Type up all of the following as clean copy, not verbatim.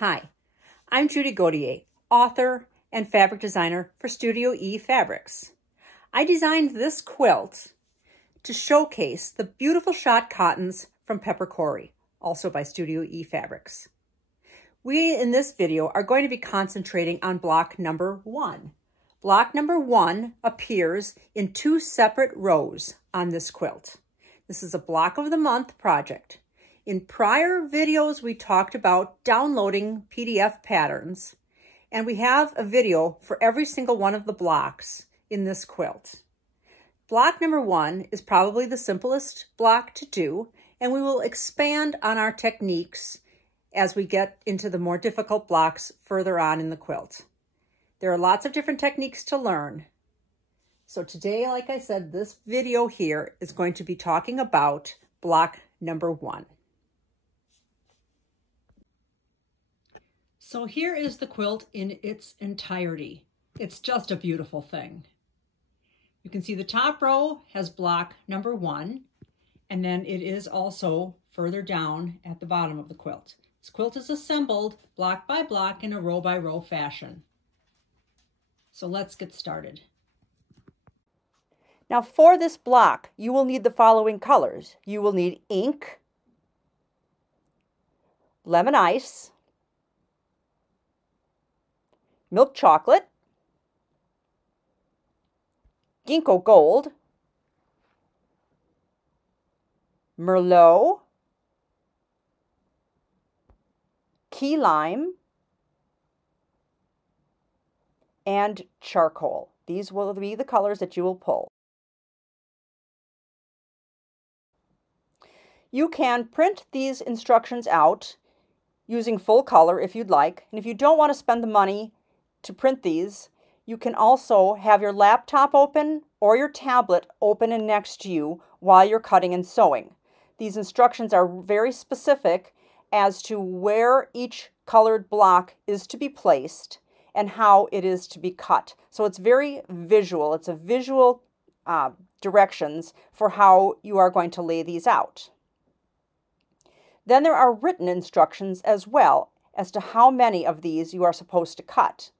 Hi, I'm Judy Gauthier, author and fabric designer for Studio E Fabrics. I designed this quilt to showcase the beautiful shot cottons from Pepper Corey, also by Studio E Fabrics. We, in this video, are going to be concentrating on block number 1. Block number 1 appears in 2 separate rows on this quilt. This is a block of the month project. In prior videos, we talked about downloading PDF patterns, and we have a video for every single one of the blocks in this quilt. Block number 1 is probably the simplest block to do, and we will expand on our techniques as we get into the more difficult blocks further on in the quilt. There are lots of different techniques to learn. So today, like I said, this video here is going to be talking about block number 1. So here is the quilt in its entirety. It's just a beautiful thing. You can see the top row has block number 1, and then it is also further down at the bottom of the quilt. This quilt is assembled block by block in a row by row fashion. So let's get started. Now for this block, you will need the following colors. You will need ink, lemon ice, milk chocolate, ginkgo gold, merlot, key lime, and charcoal. These will be the colors that you will pull. You can print these instructions out using full color if you'd like, and if you don't want to spend the money to print these, you can also have your laptop open or your tablet open and next to you while you're cutting and sewing. These instructions are very specific as to where each colored block is to be placed and how it is to be cut. So it's very visual. It's a visual directions for how you are going to lay these out. Then there are written instructions as well as to how many of these you are supposed to cut.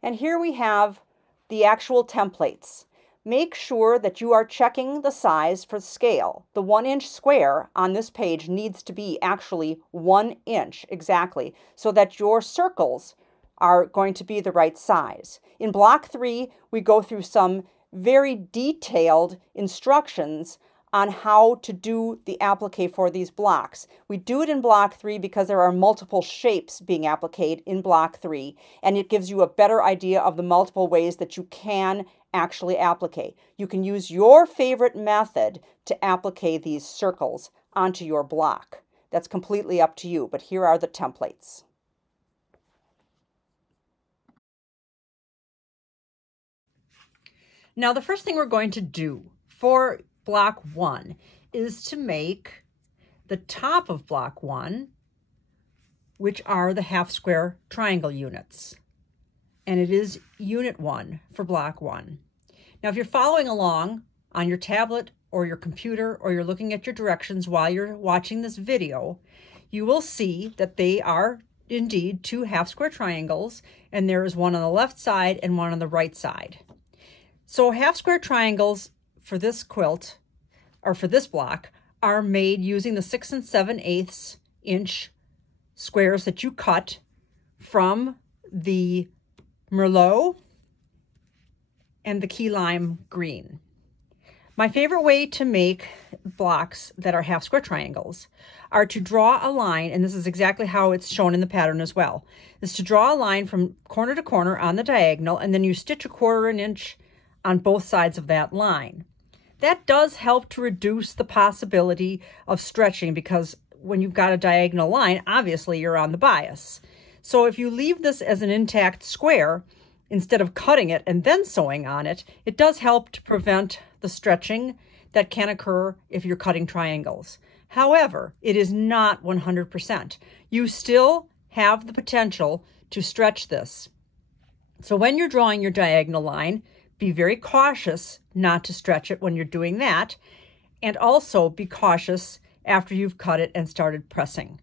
And here we have the actual templates. Make sure that you are checking the size for scale. The 1-inch square on this page needs to be actually 1 inch exactly, so that your circles are going to be the right size. In block 3, we go through some very detailed instructions on how to do the applique for these blocks. We do it in block 3 because there are multiple shapes being appliqued in block 3, and it gives you a better idea of the multiple ways that you can actually applique. You can use your favorite method to applique these circles onto your block. That's completely up to you, but here are the templates. Now, the first thing we're going to do for block 1 is to make the top of block 1, which are the half square triangle units. And it is unit 1 for block 1. Now, if you're following along on your tablet or your computer, or you're looking at your directions while you're watching this video, you will see that they are indeed 2 half square triangles, and there is one on the left side and one on the right side. So half square triangles for this quilt, or for this block, are made using the 6 7/8 inch squares that you cut from the merlot and the key lime green. My favorite way to make blocks that are half square triangles are to draw a line, and this is exactly how it's shown in the pattern as well, is to draw a line from corner to corner on the diagonal, and then you stitch 1/4 inch on both sides of that line. That does help to reduce the possibility of stretching, because when you've got a diagonal line, obviously you're on the bias. So if you leave this as an intact square, instead of cutting it and then sewing on it, it does help to prevent the stretching that can occur if you're cutting triangles. However, it is not 100%. You still have the potential to stretch this. So when you're drawing your diagonal line, be very cautious not to stretch it when you're doing that, and also be cautious after you've cut it and started pressing.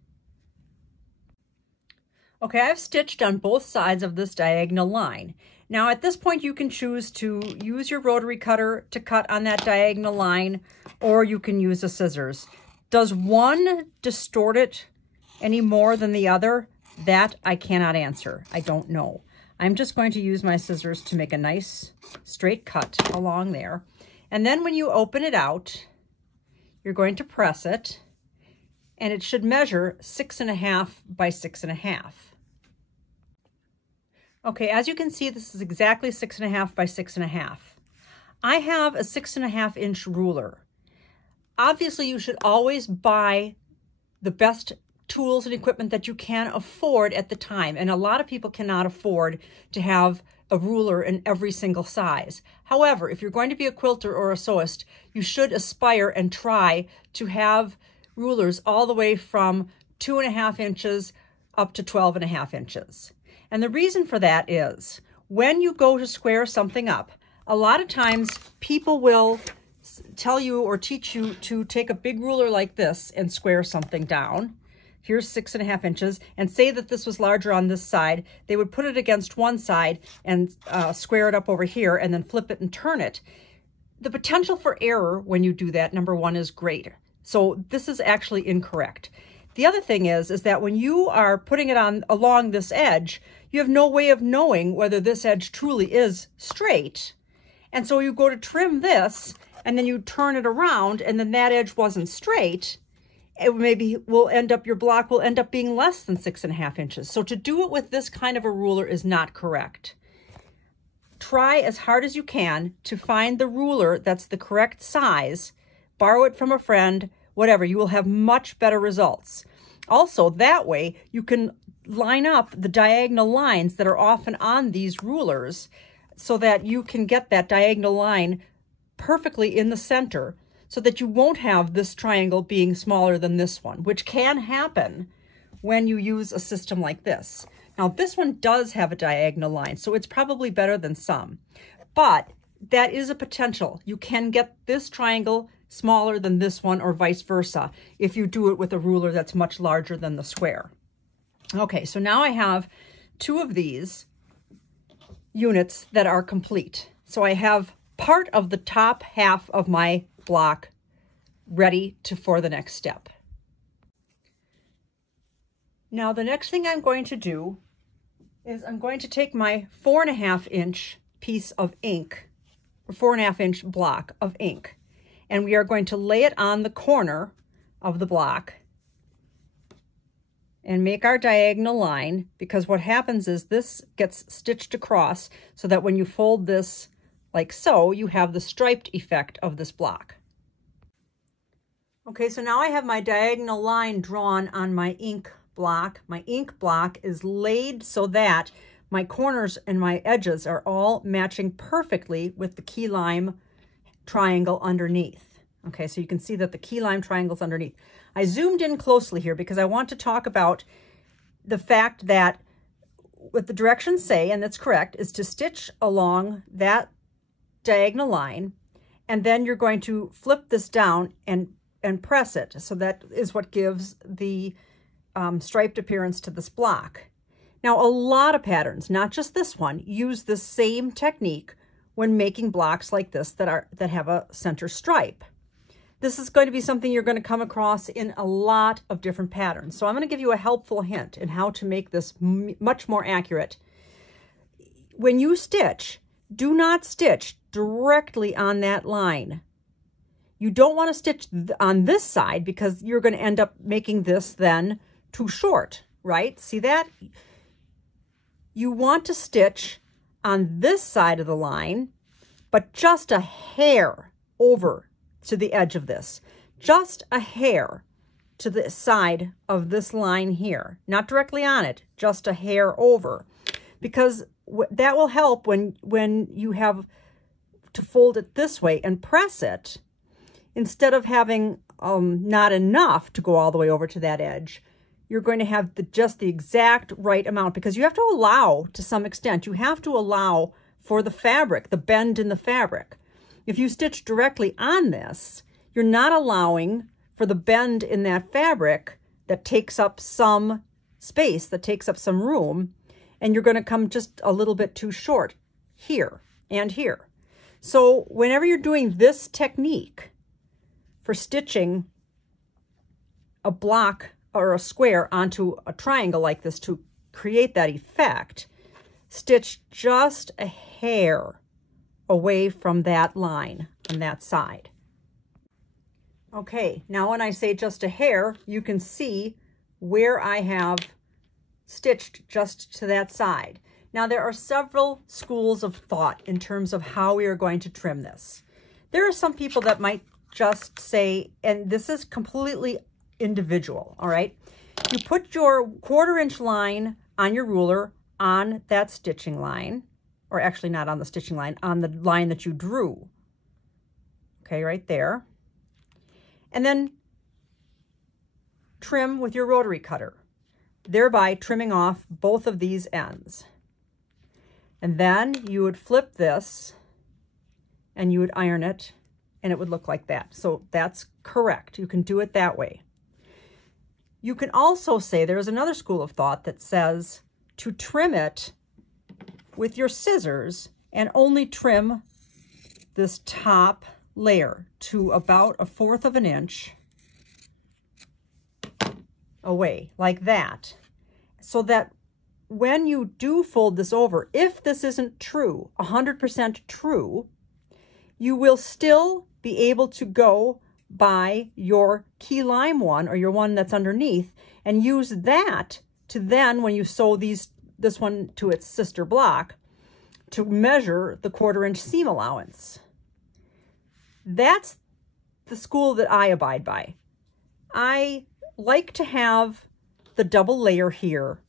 Okay, I've stitched on both sides of this diagonal line. Now at this point you can choose to use your rotary cutter to cut on that diagonal line, or you can use the scissors. Does one distort it any more than the other? That I cannot answer. I don't know. I'm just going to use my scissors to make a nice straight cut along there. And then when you open it out, you're going to press it, and it should measure 6.5 by 6.5. Okay, as you can see, this is exactly 6.5 by 6.5. I have a 6.5 inch ruler. Obviously, you should always buy the best tools and equipment that you can afford at the time. And a lot of people cannot afford to have a ruler in every single size. However, if you're going to be a quilter or a sewist, you should aspire and try to have rulers all the way from 2.5 inches up to 12.5 inches. And the reason for that is when you go to square something up, a lot of times people will tell you or teach you to take a big ruler like this and square something down. Here's 6.5 inches, and say that this was larger on this side. They would put it against one side and square it up over here and then flip it and turn it. The potential for error when you do that, number one, is great. So this is actually incorrect. The other thing is that when you are putting it on along this edge, you have no way of knowing whether this edge truly is straight. And so you go to trim this, and then you turn it around, and then that edge wasn't straight. It maybe will end up, your block will end up being less than 6.5 inches. So to do it with this kind of a ruler is not correct. Try as hard as you can to find the ruler that's the correct size. Borrow it from a friend, whatever. You will have much better results. Also, that way you can line up the diagonal lines that are often on these rulers so that you can get that diagonal line perfectly in the center, so that you won't have this triangle being smaller than this one, which can happen when you use a system like this. Now, this one does have a diagonal line, so it's probably better than some, but that is a potential. You can get this triangle smaller than this one, or vice versa, if you do it with a ruler that's much larger than the square. Okay, so now I have two of these units that are complete. So I have part of the top half of my block ready for the next step. Now the next thing I'm going to do is I'm going to take my 4.5 inch piece of ink, or 4.5 inch block of ink, and we are going to lay it on the corner of the block and make our diagonal line, because what happens is this gets stitched across so that when you fold this like so, you have the striped effect of this block. Okay, so now I have my diagonal line drawn on my ink block. My ink block is laid so that my corners and my edges are all matching perfectly with the key lime triangle underneath. Okay, so you can see that the key lime triangle's underneath. I zoomed in closely here because I want to talk about the fact that what the directions say, and that's correct, is to stitch along that diagonal line, and then you're going to flip this down and press it. So that is what gives the striped appearance to this block. Now, a lot of patterns, not just this one, use the same technique when making blocks like this that have a center stripe. This is going to be something you're going to come across in a lot of different patterns. So I'm going to give you a helpful hint in how to make this much more accurate. When you stitch, do not stitch directly on that line. You don't want to stitch on this side because you're going to end up making this then too short, right? See that? You want to stitch on this side of the line, but just a hair over to the edge of this. Just a hair to the side of this line here. Not directly on it, just a hair over. Because that will help when you have to fold it this way and press it. Instead of having not enough to go all the way over to that edge, you're going to have just the exact right amount, because you have to allow, to some extent, you have to allow for the fabric, the bend in the fabric. If you stitch directly on this, you're not allowing for the bend in that fabric that takes up some space that takes up some room, and you're going to come just a little bit too short here and here. So whenever you're doing this technique for stitching a block or a square onto a triangle like this to create that effect, stitch just a hair away from that line on that side. Okay, now when I say just a hair, you can see where I have stitched just to that side. Now there are several schools of thought in terms of how we are going to trim this. There are some people that might just say, and this is completely individual, all right? You put your 1/4 inch line on your ruler on that stitching line, or actually not on the stitching line, on the line that you drew. Okay, right there. And then trim with your rotary cutter, thereby trimming off both of these ends. And then you would flip this and you would iron it and it would look like that. So that's correct. You can do it that way. You can also say, there's another school of thought that says to trim it with your scissors and only trim this top layer to about 1/4 of an inch away, like that, so that when you do fold this over, if this isn't true, 100% true, you will still be able to go by your key lime one or your one that's underneath and use that to then, when you sew this one to its sister block, to measure the 1/4 inch seam allowance. That's the school that I abide by. I like to have the double layer here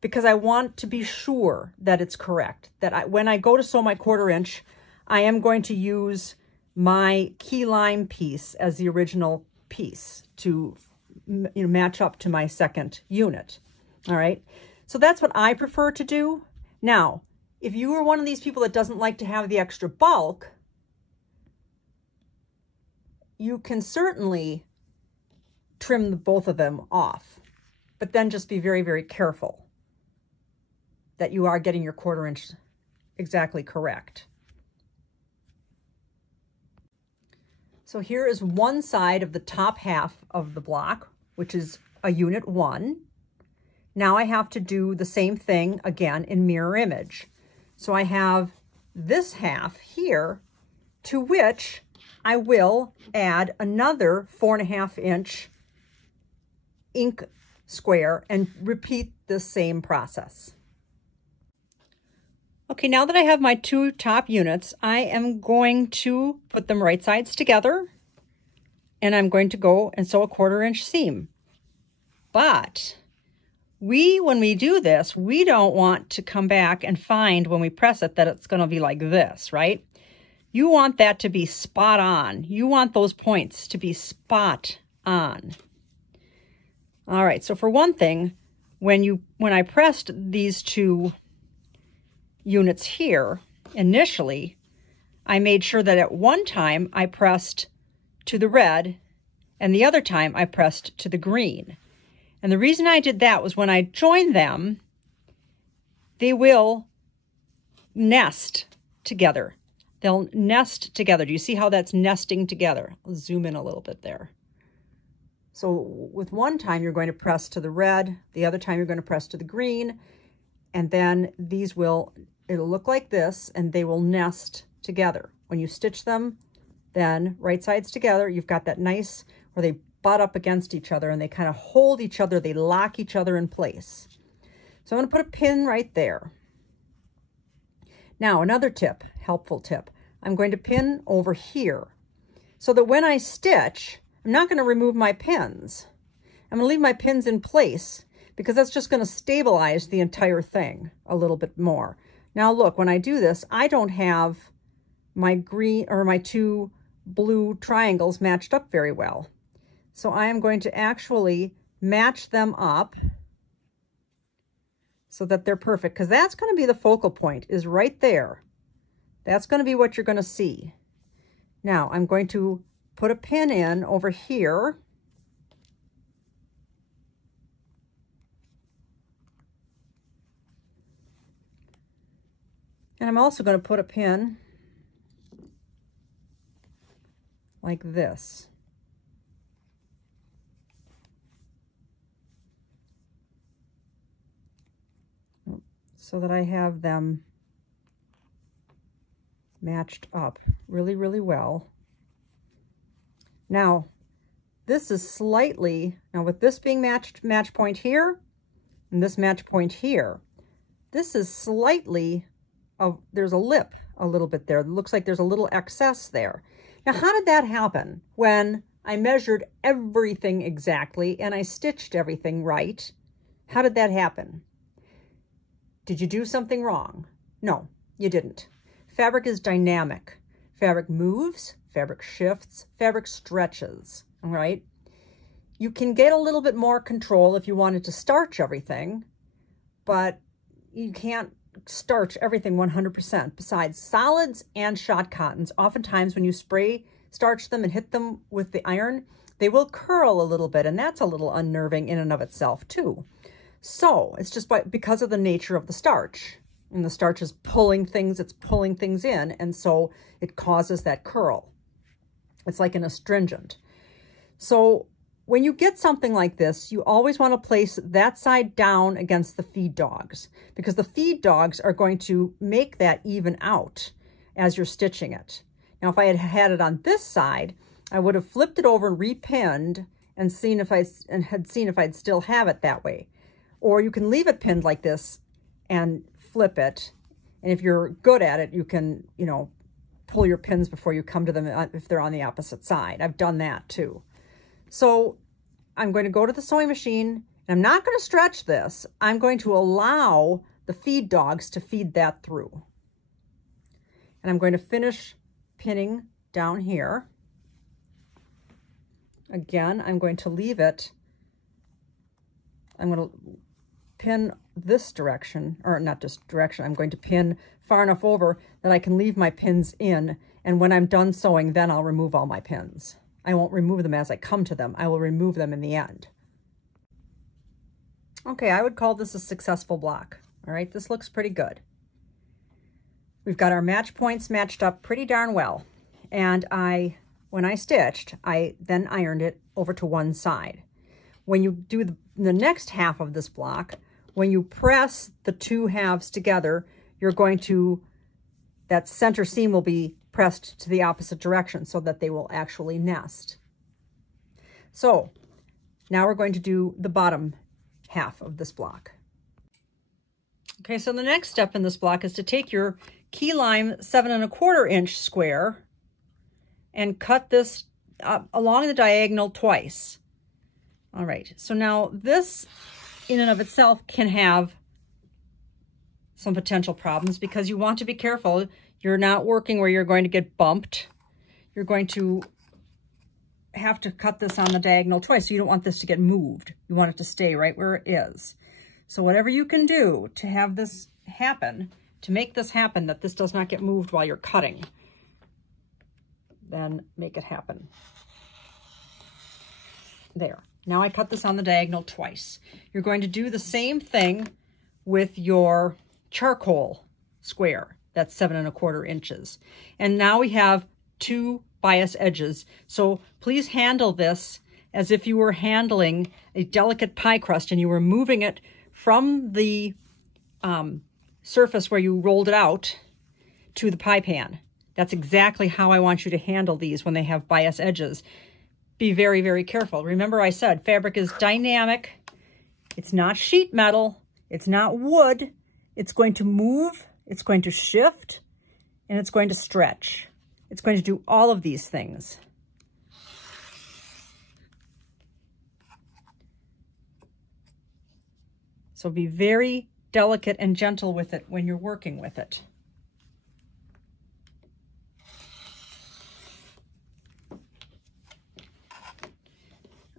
because I want to be sure that it's correct, that when I go to sew my 1/4 inch, I am going to use my key lime piece as the original piece to match up to my second unit. All right, so that's what I prefer to do. Now, if you are one of these people that doesn't like to have the extra bulk, you can certainly trim both of them off, but then just be very, very careful that you are getting your 1/4 inch exactly correct. So here is one side of the top half of the block, which is a unit 1. Now I have to do the same thing again in mirror image. So I have this half here, to which I will add another 4.5 inch ink square and repeat the same process. Okay, now that I have my 2 top units, I am going to put them right sides together, and I'm going to go and sew a 1/4 inch seam. But when we do this, we don't want to come back and find when we press it that it's going to be like this, right? You want that to be spot on. You want those points to be spot on. All right, so for one thing, when I pressed these 2 units here initially, I made sure that at one time I pressed to the red and the other time I pressed to the green. And the reason I did that was when I join them, they will nest together. They'll nest together. Do you see how that's nesting together? I'll zoom in a little bit there. So with one time you're going to press to the red, the other time you're going to press to the green, and then it'll look like this, and they will nest together. When you stitch them, then right sides together, you've got that nice where they butt up against each other and they kind of hold each other, they lock each other in place. So I'm going to put a pin right there. Now another tip, helpful tip, I'm going to pin over here so that when I stitch, I'm not going to remove my pins. I'm going to leave my pins in place because that's just going to stabilize the entire thing a little bit more. Now look, when I do this, I don't have my green or my 2 blue triangles matched up very well. So I am going to actually match them up so that they're perfect, because that's going to be the focal point, is right there. That's going to be what you're going to see. Now I'm going to put a pin in over here. And I'm also going to put a pin like this. So that I have them matched up really, really well. Now, this is slightly, now with this being match point here, and this match point here, this is slightly, there's a lip a little bit there. It looks like there's a little excess there. Now, how did that happen? When I measured everything exactly and I stitched everything right, how did that happen? Did you do something wrong? No, you didn't. Fabric is dynamic. Fabric moves, fabric shifts, fabric stretches, all right? You can get a little bit more control if you wanted to starch everything, but you can't starch everything 100%. Besides, solids and shot cottons, oftentimes when you spray starch them and hit them with the iron, they will curl a little bit, and that's a little unnerving in and of itself too. So it's just because of the nature of the starch. And the starch is pulling things, it's pulling things in, and so it causes that curl. It's like an astringent. So when you get something like this, you always want to place that side down against the feed dogs, because the feed dogs are going to make that even out as you're stitching it. Now, if I had had it on this side, I would have flipped it over and repinned and had seen if I'd still have it that way. Or you can leave it pinned like this and flip it. And if you're good at it, you can, you know, pull your pins before you come to them if they're on the opposite side. I've done that too. So I'm going to go to the sewing machine, and I'm not going to stretch this. I'm going to allow the feed dogs to feed that through. And I'm going to finish pinning down here. Again, I'm going to leave it. I'm going to pin this direction, or not this direction. I'm going to pin far enough over that I can leave my pins in, and when I'm done sewing, then I'll remove all my pins. I won't remove them as I come to them. I will remove them in the end. Okay, I would call this a successful block. All right, this looks pretty good. We've got our match points matched up pretty darn well. And when I stitched, I then ironed it over to one side. When you do the next half of this block, when you press the two halves together, you're going to, that center seam will be pressed to the opposite direction so that they will actually nest. So now we're going to do the bottom half of this block. Okay, so the next step in this block is to take your key lime 7 1/4 inch square and cut this along the diagonal twice. All right, so now this in and of itself can have some potential problems because you want to be careful. You're not working where you're going to get bumped. You're going to have to cut this on the diagonal twice, so you don't want this to get moved. You want it to stay right where it is. So whatever you can do to have this happen, to make this happen, that this does not get moved while you're cutting, then make it happen. There. Now I cut this on the diagonal twice. You're going to do the same thing with your charcoal square. That's 7 1/4 inches. And now we have 2 bias edges. So please handle this as if you were handling a delicate pie crust and you were moving it from the surface where you rolled it out to the pie pan. That's exactly how I want you to handle these when they have bias edges. Be very, very careful. Remember I said fabric is dynamic. It's not sheet metal. It's not wood. It's going to move. It's going to shift. And it's going to stretch. It's going to do all of these things. So be very delicate and gentle with it when you're working with it.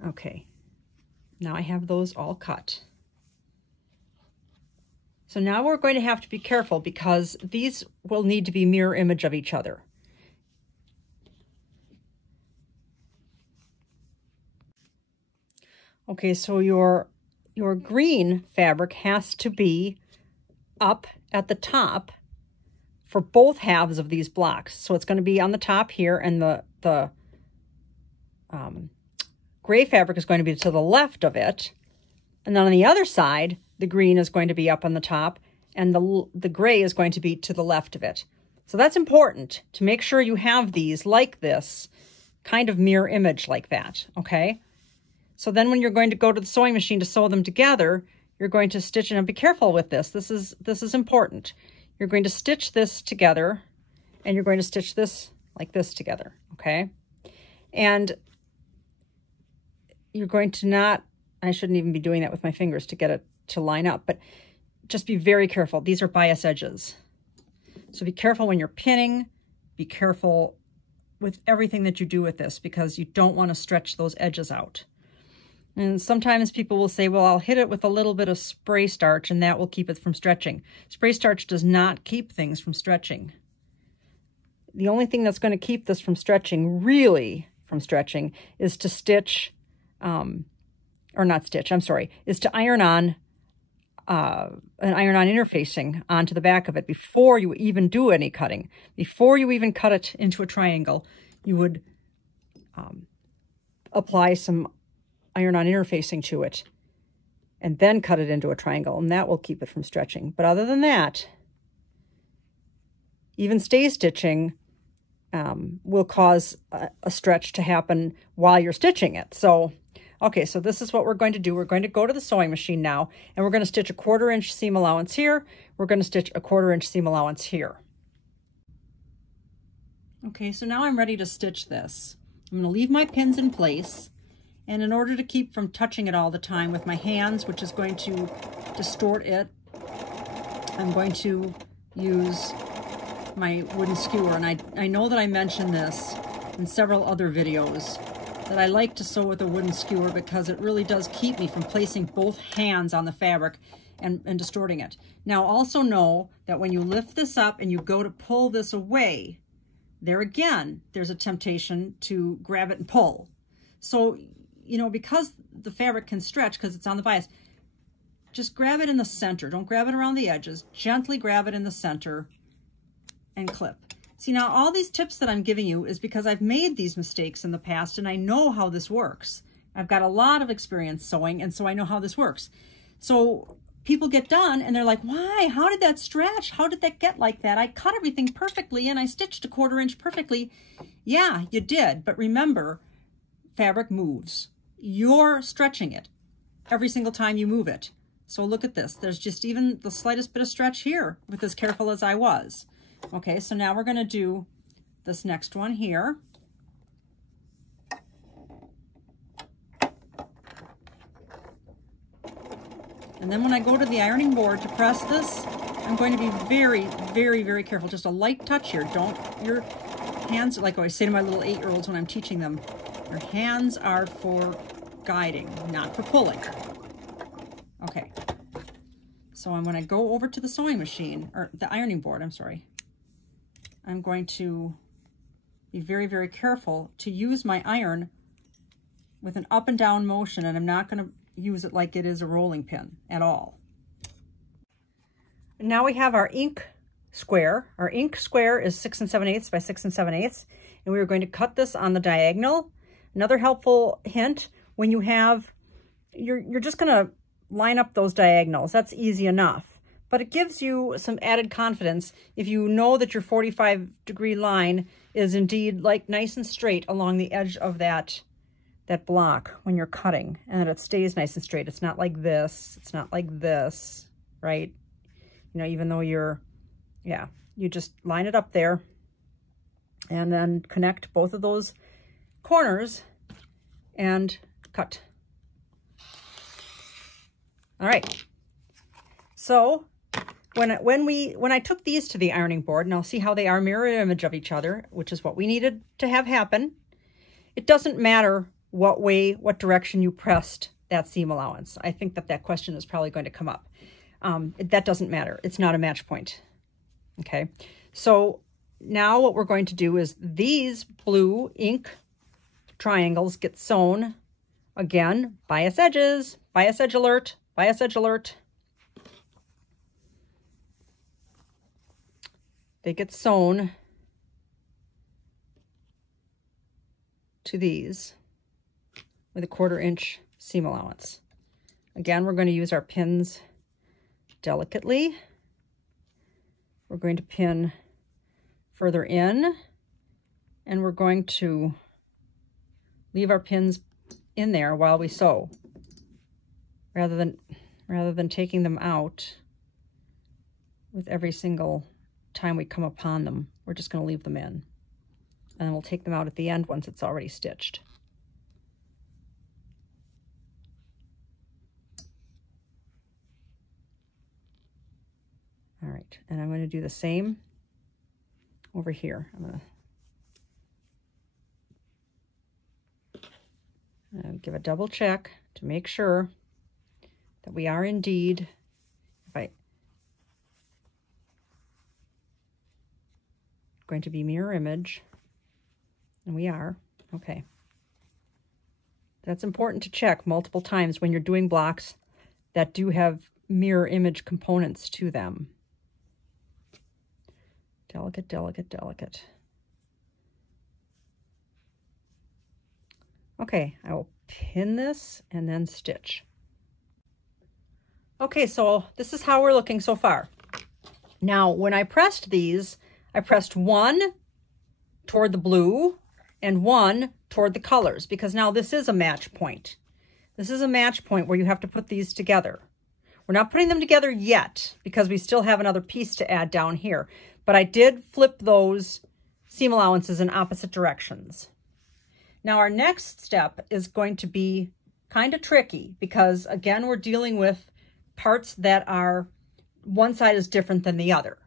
Okay, now I have those all cut. So now we're going to have to be careful because these will need to be mirror image of each other. Okay, so your green fabric has to be up at the top for both halves of these blocks. So it's going to be on the top here, and the gray fabric is going to be to the left of it. And then on the other side, the green is going to be up on the top, and the gray is going to be to the left of it. So that's important to make sure you have these like this, kind of mirror image like that, okay? So then when you're going to go to the sewing machine to sew them together, you're going to stitch, and be careful with this. This is important. You're going to stitch this together, and you're going to stitch this like this together, okay? And you're going to not, I shouldn't even be doing that with my fingers to get it to line up, but just be very careful. These are bias edges. So be careful when you're pinning. Be careful with everything that you do with this, because you don't want to stretch those edges out. And sometimes people will say, well, I'll hit it with a little bit of spray starch and that will keep it from stretching. Spray starch does not keep things from stretching. The only thing that's going to keep this from stretching, really from stretching, is to stitch, or not stitch, I'm sorry, is to iron on an iron-on interfacing onto the back of it before you even do any cutting. Before you even cut it into a triangle, you would apply some iron-on interfacing to it and then cut it into a triangle, and that will keep it from stretching. But other than that, even stay stitching will cause a stretch to happen while you're stitching it. So okay, so this is what we're going to do. We're going to go to the sewing machine now, and we're going to stitch a 1/4 inch seam allowance here. We're going to stitch a 1/4 inch seam allowance here. Okay, so now I'm ready to stitch this. I'm going to leave my pins in place, and in order to keep from touching it all the time with my hands, which is going to distort it, I'm going to use my wooden skewer. And I know that I mentioned this in several other videos, that I like to sew with a wooden skewer because it really does keep me from placing both hands on the fabric and distorting it. Now also know that when you lift this up and you go to pull this away, there again, there's a temptation to grab it and pull. So, you know, because the fabric can stretch because it's on the bias, just grab it in the center. Don't grab it around the edges. Gently grab it in the center and clip. See, now all these tips that I'm giving you is because I've made these mistakes in the past and I know how this works. I've got a lot of experience sewing, and so I know how this works. So people get done and they're like, why? How did that stretch? How did that get like that? I cut everything perfectly and I stitched a 1/4 inch perfectly. Yeah, you did. But remember, fabric moves. You're stretching it every single time you move it. So look at this. There's just even the slightest bit of stretch here with as careful as I was. Okay, so now we're going to do this next one here. And then when I go to the ironing board to press this, I'm going to be very, very, very careful. Just a light touch here. Don't, your hands, like I say to my little 8-year-olds when I'm teaching them, your hands are for guiding, not for pulling. Okay. So I'm going to go over to the sewing machine, or the ironing board, I'm sorry. I'm going to be very, very careful to use my iron with an up and down motion, and I'm not going to use it like it is a rolling pin at all. And now we have our ink square. Our ink square is 6 7/8 by 6 7/8, and we are going to cut this on the diagonal. Another helpful hint, when you have, you're just going to line up those diagonals. That's easy enough. But it gives you some added confidence if you know that your 45-degree line is indeed like nice and straight along the edge of that block when you're cutting, and that it stays nice and straight. It's not like this. It's not like this, right? You know, even though you're, yeah, you just line it up there and then connect both of those corners and cut. All right. So when I took these to the ironing board, and I'll see how they are mirror image of each other, which is what we needed to have happen. It doesn't matter what direction you pressed that seam allowance. I think that question is probably going to come up. That doesn't matter. It's not a match point. Okay. So now what we're going to do is these blue ink triangles get sewn again, bias edges, bias edge alert, bias edge alert. they get sewn to these with a 1/4 inch seam allowance. Again, we're going to use our pins delicately. We're going to pin further in, and we're going to leave our pins in there while we sew, rather than taking them out with every single time we come upon them. We're just going to leave them in, and then we'll take them out at the end once it's already stitched. All right, and I'm going to do the same over here. I'm going to give a double check to make sure that we are indeed, going to be mirror image, and we are. Okay. That's important to check multiple times when you're doing blocks that do have mirror image components to them. Delicate, delicate, delicate. Okay, I will pin this and then stitch. Okay, so this is how we're looking so far. Now, when I pressed these, I pressed one toward the blue and one toward the colors, because now this is a match point. This is a match point where you have to put these together. We're not putting them together yet because we still have another piece to add down here, but I did flip those seam allowances in opposite directions. Now our next step is going to be kind of tricky because, again, we're dealing with parts that are, one side is different than the other.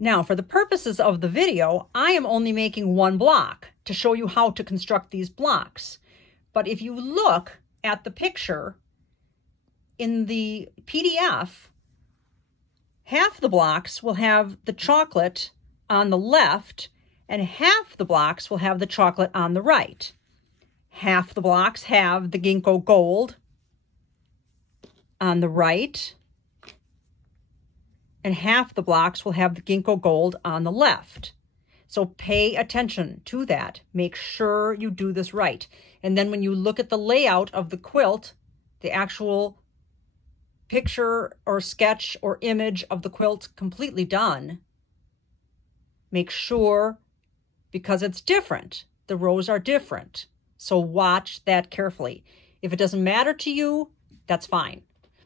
Now, for the purposes of the video, I am only making one block to show you how to construct these blocks. But if you look at the picture in the PDF, half the blocks will have the chocolate on the left and half the blocks will have the chocolate on the right. Half the blocks have the ginkgo gold on the right, and half the blocks will have the ginkgo gold on the left. So pay attention to that. Make sure you do this right. And then when you look at the layout of the quilt, the actual picture or sketch or image of the quilt completely done, make sure, because it's different, the rows are different. So watch that carefully. If it doesn't matter to you, that's fine.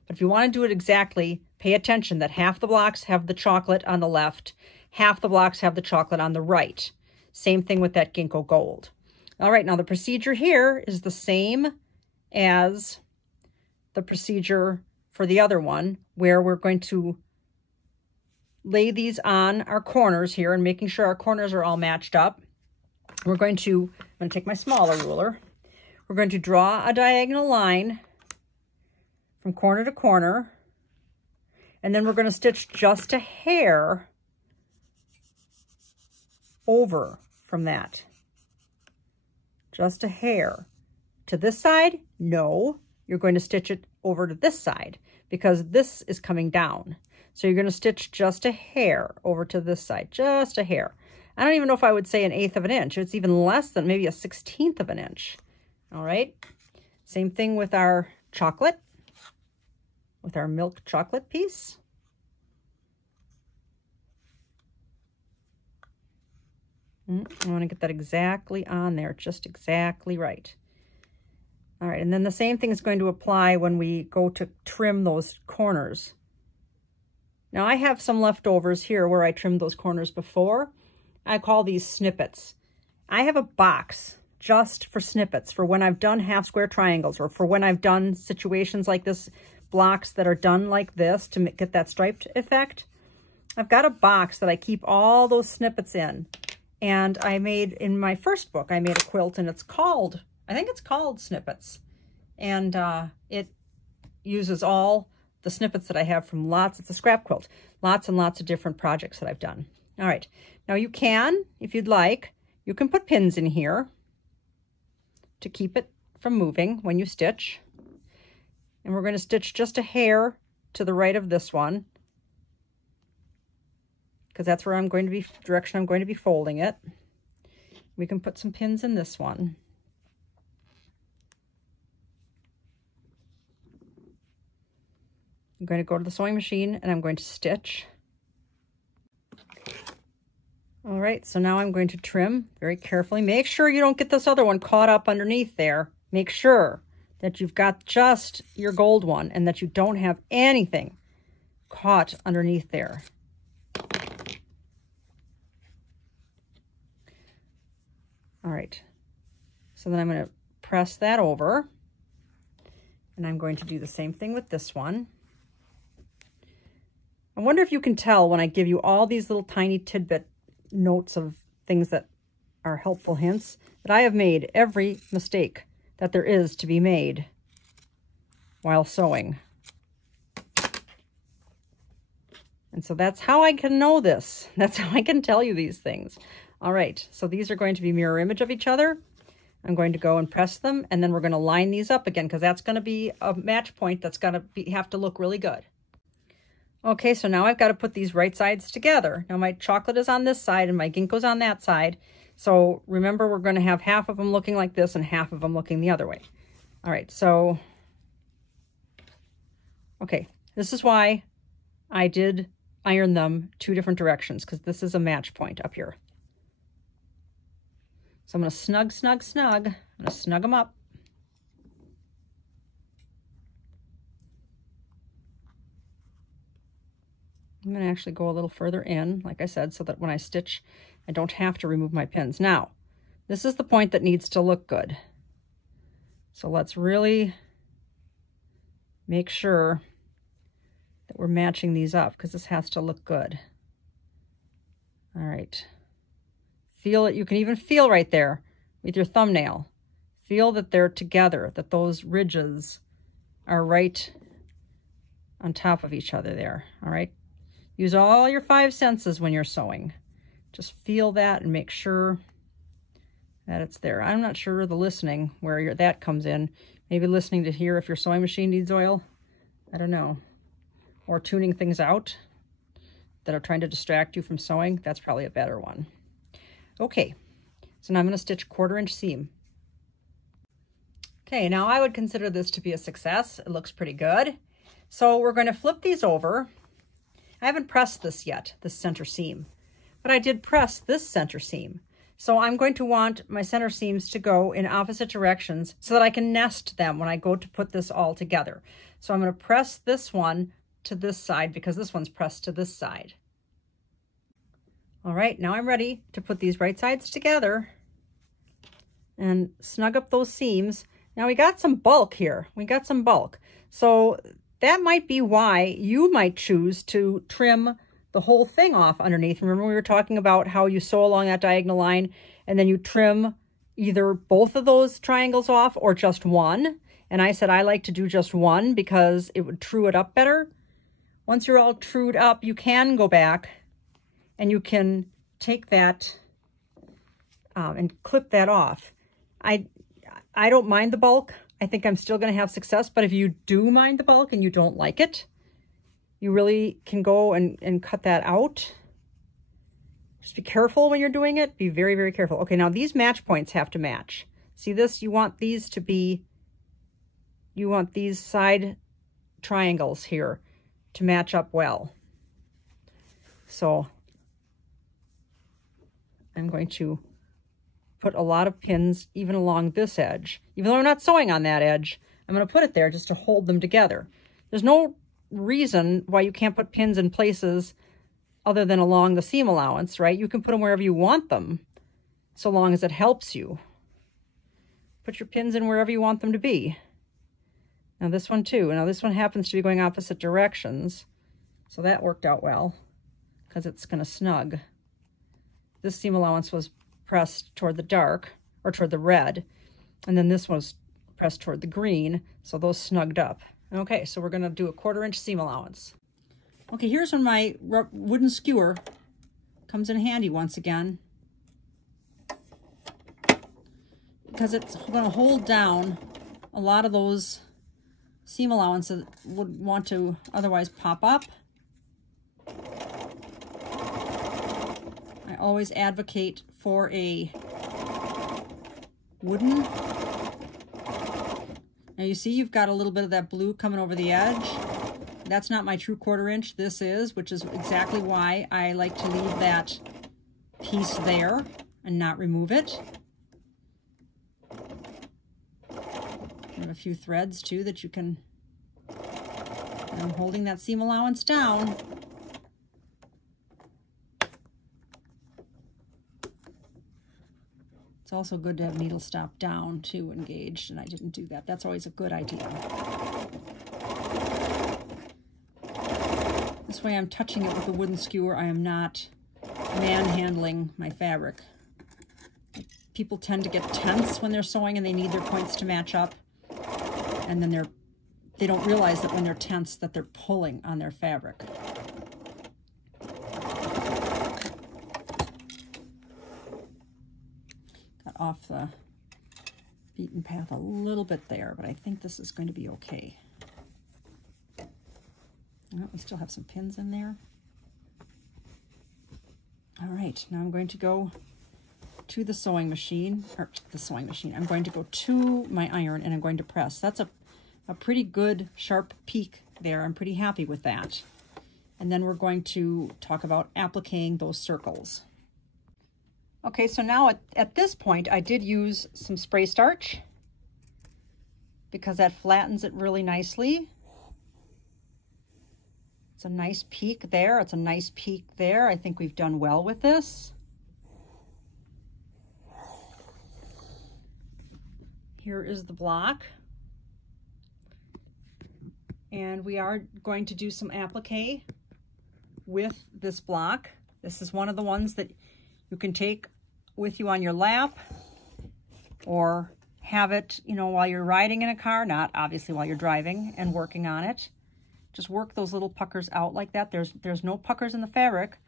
But if you want to do it exactly, pay attention that half the blocks have the chocolate on the left, half the blocks have the chocolate on the right. Same thing with that ginkgo gold. All right, now the procedure here is the same as the procedure for the other one, where we're going to lay these on our corners here and making sure our corners are all matched up. I'm going to take my smaller ruler. We're going to draw a diagonal line from corner to corner, and then we're going to stitch just a hair over from that. Just a hair. To this side? No. You're going to stitch it over to this side because this is coming down. So you're going to stitch just a hair over to this side, just a hair. I don't even know if I would say 1/8 of an inch. It's even less than maybe 1/16 of an inch. All right. Same thing with our chocolate, with our milk chocolate piece. I want to get that exactly on there, just exactly right. All right, and then the same thing is going to apply when we go to trim those corners. Now I have some leftovers here where I trimmed those corners before. I call these snippets. I have a box just for snippets, for when I've done half square triangles or for when I've done situations like this, blocks that are done like this to get that striped effect. I've got a box that I keep all those snippets in. And I made, in my first book, I made a quilt, and it's called, I think it's called Snippets. And it uses all the snippets that I have from lots, it's a scrap quilt, lots and lots of different projects that I've done. All right, now you can, if you'd like, you can put pins in here to keep it from moving when you stitch. And we're going to stitch just a hair to the right of this one. because that's where I'm going to be, direction I'm going to be folding it. We can put some pins in this one. I'm going to go to the sewing machine and I'm going to stitch. All right, so now I'm going to trim very carefully. Make sure you don't get this other one caught up underneath there. Make sure that you've got just your gold one and that you don't have anything caught underneath there. All right, so then I'm going to press that over, and I'm going to do the same thing with this one. I wonder if you can tell when I give you all these little tiny tidbit notes of things that are helpful hints, that I have made every mistake that there is to be made while sewing. And so that's how I can know this. That's how I can tell you these things. All right, so these are going to be mirror image of each other. I'm going to go and press them, and then we're going to line these up again, because that's going to be a match point that's going to have to look really good. Okay, so now I've got to put these right sides together. Now my chocolate is on this side and my ginkgo's on that side. So remember, we're going to have half of them looking like this and half of them looking the other way. All right, so, okay, this is why I did iron them 2 different directions, because this is a match point up here. So I'm going to snug, snug, snug. I'm going to snug them up. I'm going to actually go a little further in, like I said, so that when I stitch, I don't have to remove my pins. Now, this is the point that needs to look good. So let's really make sure that we're matching these up, because this has to look good. All right. Feel it. You can even feel right there with your thumbnail. Feel that they're together, that those ridges are right on top of each other there. All right. Use all your 5 senses when you're sewing. Just feel that and make sure that it's there. I'm not sure the listening where that comes in. Maybe listening to hear if your sewing machine needs oil. I don't know. Or tuning things out that are trying to distract you from sewing. That's probably a better one. Okay, so now I'm going to stitch 1/4 inch seam. Okay, now I would consider this to be a success. It looks pretty good. So we're going to flip these over. I haven't pressed this yet, this center seam, but I did press this center seam. So I'm going to want my center seams to go in opposite directions so that I can nest them when I go to put this all together. So I'm going to press this one to this side because this one's pressed to this side. All right, now I'm ready to put these right sides together and snug up those seams. Now we got some bulk here. We got some bulk. So that might be why you might choose to trim the whole thing off underneath. Remember we were talking about how you sew along that diagonal line and then you trim either both of those triangles off or just one. And I said I like to do just one because it would true it up better. Once you're all trued up, you can go back and you can take that and clip that off. I don't mind the bulk. I think I'm still going to have success, but if you do mind the bulk and you don't like it, you really can go and cut that out. Just be careful when you're doing it. Be very, very careful. Okay, now these match points have to match. See this? You want these to be, you want these side triangles here to match up well. So I'm going to put a lot of pins even along this edge. Even though I'm not sewing on that edge, I'm going to put it there just to hold them together. There's no reason why you can't put pins in places other than along the seam allowance, right? You can put them wherever you want them, so long as it helps you. Put your pins in wherever you want them to be. Now this one too. Now this one happens to be going opposite directions, so that worked out well because it's going to snug. This seam allowance was pressed toward the dark, or toward the red, and then this was pressed toward the green, so those snugged up. Okay, so we're going to do a 1/4 inch seam allowance. Okay, here's when my wooden skewer comes in handy once again, because it's going to hold down a lot of those seam allowances that would want to otherwise pop up. always advocate for a wooden. Now you see you've got a little bit of that blue coming over the edge. That's not my true 1/4 inch. This is, which is exactly why I like to leave that piece there and not remove it. I have a few threads too that you can, I'm holding that seam allowance down. It's also good to have needle stop down too, engaged, and I didn't do that. That's always a good idea. This way I'm touching it with a wooden skewer. I am not manhandling my fabric. People tend to get tense when they're sewing and they need their points to match up. And then they don't realize that when they're tense that they're pulling on their fabric. Got off the beaten path a little bit there, but I think this is going to be okay. Oh, we still have some pins in there. All right, now I'm going to go to the sewing machine, I'm going to go to my iron and I'm going to press. That's a pretty good sharp peak there. I'm pretty happy with that. And then we're going to talk about appliquing those circles. Okay, so now at this point I did use some spray starch because that flattens it really nicely. It's a nice peak there. It's a nice peak there. I think we've done well with this. Here is the block. And we are going to do some applique with this block. This is one of the ones that you can take with you on your lap or have it, you know, while you're riding in a car, not obviously while you're driving and working on it. Just work those little puckers out like that. There's no puckers in the fabric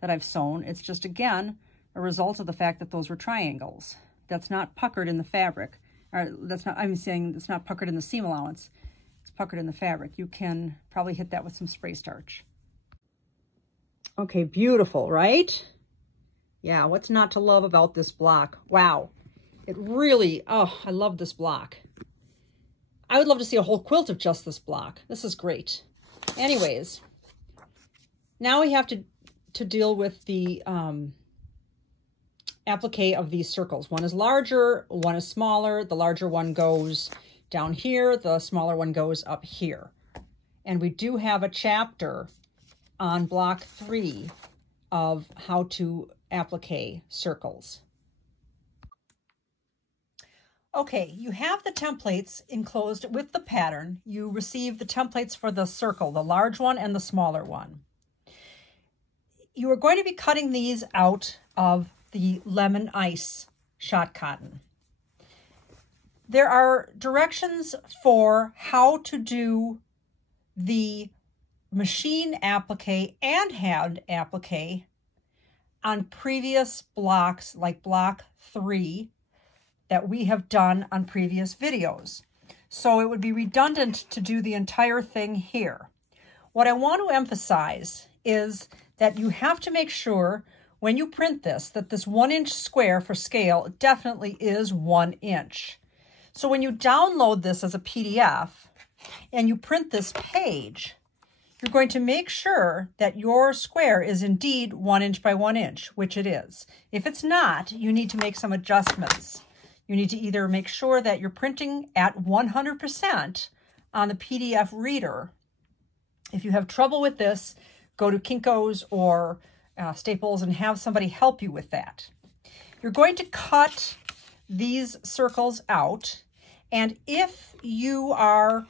that I've sewn. It's just, again, a result of the fact that those were triangles. That's not puckered in the fabric. Or that's not, I'm saying it's not puckered in the seam allowance. It's puckered in the fabric. You can probably hit that with some spray starch. Okay, beautiful, right? Yeah, what's not to love about this block? Wow, it really, oh, I love this block. I would love to see a whole quilt of just this block. This is great. Anyways, now we have to deal with the applique of these circles. One is larger, one is smaller. The larger one goes down here, the smaller one goes up here. And we do have a chapter on block 3 of how to applique circles. Okay, you have the templates enclosed with the pattern. You receive the templates for the circle, the large one and the smaller one. You are going to be cutting these out of the lemon ice shot cotton. There are directions for how to do the machine applique and hand applique on previous blocks, like block 3, that we have done on previous videos. So it would be redundant to do the entire thing here. What I want to emphasize is that you have to make sure when you print this, that this 1-inch square for scale definitely is 1 inch. So when you download this as a PDF and you print this page, you're going to make sure that your square is indeed 1 inch by 1 inch, which it is. If it's not, you need to make some adjustments. You need to either make sure that you're printing at 100% on the PDF reader. If you have trouble with this, go to Kinko's or Staples and have somebody help you with that. You're going to cut these circles out, and if you are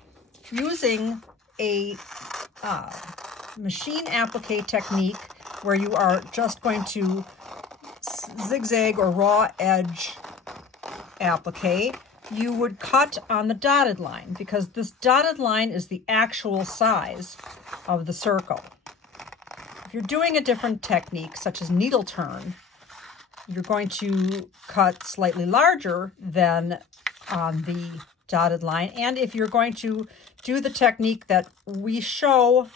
using a machine applique technique where you are just going to zigzag or raw edge applique, you would cut on the dotted line, because this dotted line is the actual size of the circle. If you're doing a different technique, such as needle turn, you're going to cut slightly larger than on the dotted line. And if you're going to do the technique that we show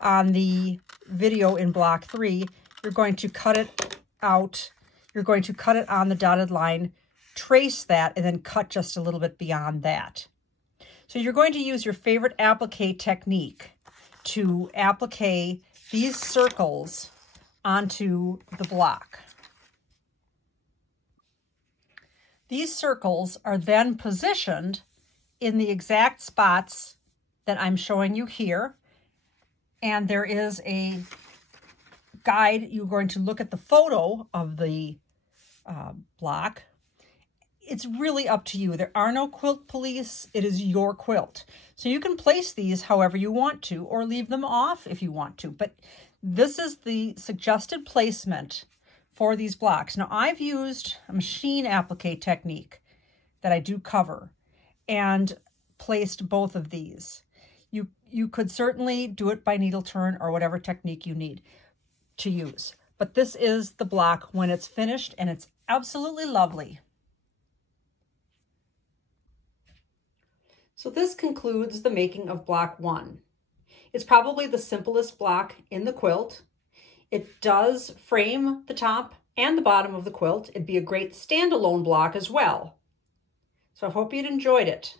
on the video in block 3, you're going to cut it out, you're going to cut it on the dotted line, trace that, and then cut just a little bit beyond that. So you're going to use your favorite applique technique to applique these circles onto the block. These circles are then positioned in the exact spots that I'm showing you here. And there is a guide. You're going to look at the photo of the block. It's really up to you. There are no quilt police. It is your quilt. So you can place these however you want to, or leave them off if you want to. But this is the suggested placement for these blocks. Now, I've used a machine applique technique that I do cover and placed both of these. You could certainly do it by needle turn or whatever technique you need to use. But this is the block when it's finished, and it's absolutely lovely. So this concludes the making of block 1. It's probably the simplest block in the quilt. It does frame the top and the bottom of the quilt. It'd be a great standalone block as well. So I hope you'd enjoyed it.